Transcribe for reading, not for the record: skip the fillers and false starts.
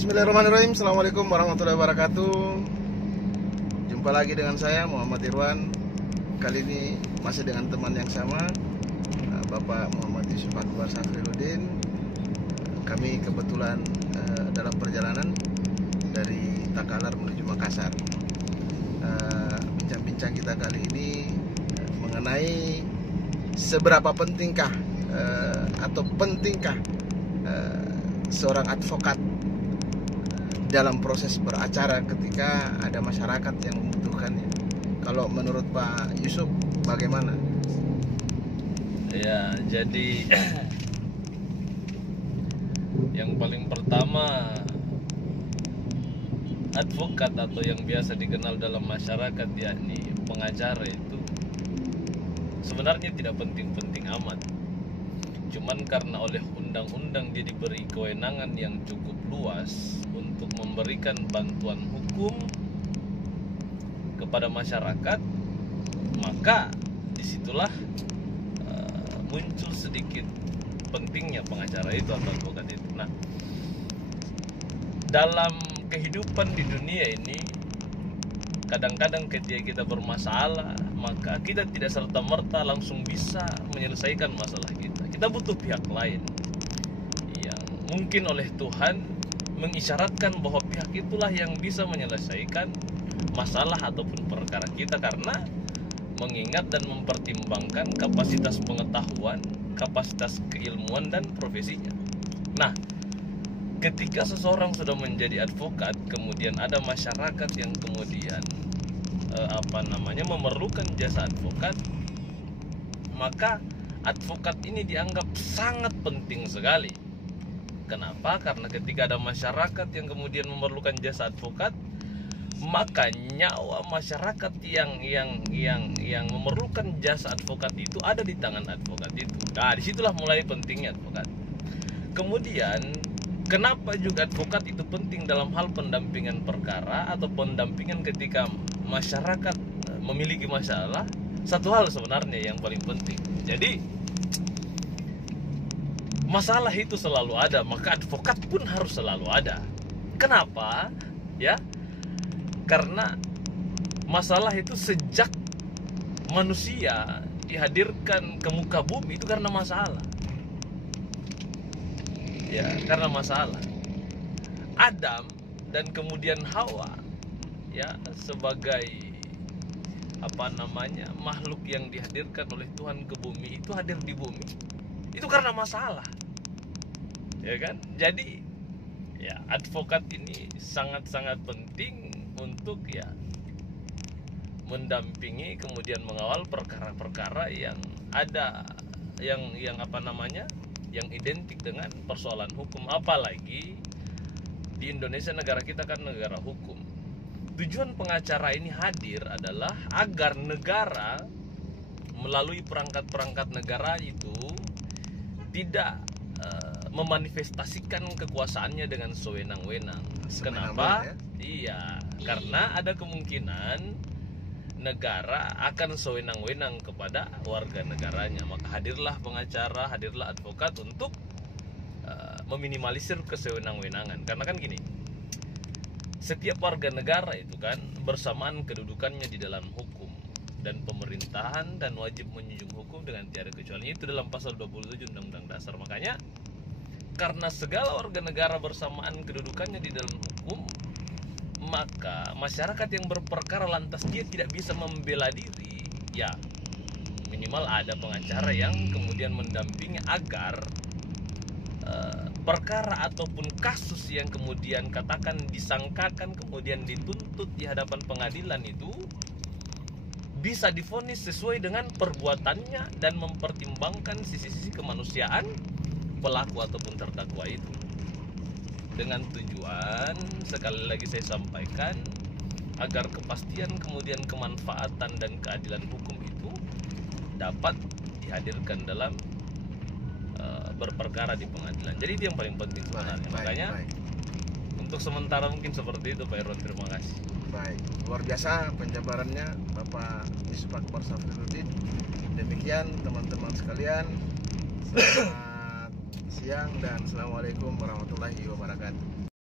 Bismillahirrahmanirrahim. Assalamualaikum warahmatullahi wabarakatuh. Jumpa lagi dengan saya Muhammad Irwan. Kali ini masih dengan teman yang sama, Bapak Muhammad Yusuf Akbar Safriuddin. Kami kebetulan dalam perjalanan dari Takalar menuju Makassar. Bincang-bincang kita kali ini mengenai seberapa pentingkah atau pentingkah seorang advokat dalam proses beracara ketika ada masyarakat yang membutuhkannya. Kalau menurut Pak Yusuf bagaimana? Ya, jadi yang paling pertama, advokat atau yang biasa dikenal dalam masyarakat yakni pengacara itu sebenarnya tidak penting-penting amat. Cuman karena oleh undang-undang dia diberi kewenangan yang cukup luas untuk memberikan bantuan hukum kepada masyarakat, maka disitulah muncul sedikit pentingnya pengacara itu atau advokat itu. Nah, dalam kehidupan di dunia ini, kadang-kadang ketika kita bermasalah, maka kita tidak serta-merta langsung bisa menyelesaikan masalah kita. Kita butuh pihak lain yang mungkin oleh Tuhan mengisyaratkan bahwa pihak itulah yang bisa menyelesaikan masalah ataupun perkara kita, karena mengingat dan mempertimbangkan kapasitas pengetahuan, kapasitas keilmuan dan profesinya. Nah, ketika seseorang sudah menjadi advokat, kemudian ada masyarakat yang kemudian memerlukan jasa advokat, maka advokat ini dianggap sangat penting sekali. Kenapa? Karena ketika ada masyarakat yang kemudian memerlukan jasa advokat, maka nyawa masyarakat yang memerlukan jasa advokat itu ada di tangan advokat itu. Nah, disitulah mulai pentingnya advokat. Kemudian, kenapa juga advokat itu penting dalam hal pendampingan perkara atau pendampingan ketika masyarakat memiliki masalah? Satu hal sebenarnya yang paling penting. Jadi, masalah itu selalu ada, maka advokat pun harus selalu ada. Kenapa? Ya, karena masalah itu sejak manusia dihadirkan ke muka bumi itu karena masalah. Ya, karena masalah. Adam dan kemudian Hawa, ya, sebagai makhluk yang dihadirkan oleh Tuhan ke bumi, itu hadir di bumi itu karena masalah, ya kan? Jadi ya, advokat ini sangat-sangat penting untuk ya mendampingi kemudian mengawal perkara-perkara yang ada yang identik dengan persoalan hukum. Apalagi di Indonesia, negara kita kan negara hukum. Tujuan pengacara ini hadir adalah agar negara melalui perangkat-perangkat negara itu tidak memanifestasikan kekuasaannya dengan sewenang-wenang. Kenapa? Ya? Iya, karena ada kemungkinan negara akan sewenang-wenang kepada warga negaranya. Maka hadirlah pengacara, hadirlah advokat untuk meminimalisir kesewenang-wenangan. Karena kan gini, setiap warga negara itu kan bersamaan kedudukannya di dalam hukum dan pemerintahan dan wajib menjunjung hukum dengan tiada kecuali. Itu dalam pasal 27 Undang-Undang Dasar. Makanya karena segala warga negara bersamaan kedudukannya di dalam hukum, maka masyarakat yang berperkara lantas dia tidak bisa membela diri, ya minimal ada pengacara yang kemudian mendampingi agar perkara ataupun kasus yang kemudian katakan disangkakan kemudian dituntut di hadapan pengadilan itu bisa divonis sesuai dengan perbuatannya dan mempertimbangkan sisi-sisi kemanusiaan pelaku ataupun terdakwa itu, dengan tujuan, sekali lagi saya sampaikan, agar kepastian kemudian kemanfaatan dan keadilan hukum itu dapat dihadirkan dalam berperkara di pengadilan. Jadi itu yang paling penting sebenarnya. Makanya untuk sementara mungkin seperti itu, Pak Irwan. Terima kasih. Baik, luar biasa penjabarannya Bapak Yusuf Akbar Safriuddin. Demikian teman-teman sekalian, selamat siang dan assalamualaikum warahmatullahi wabarakatuh.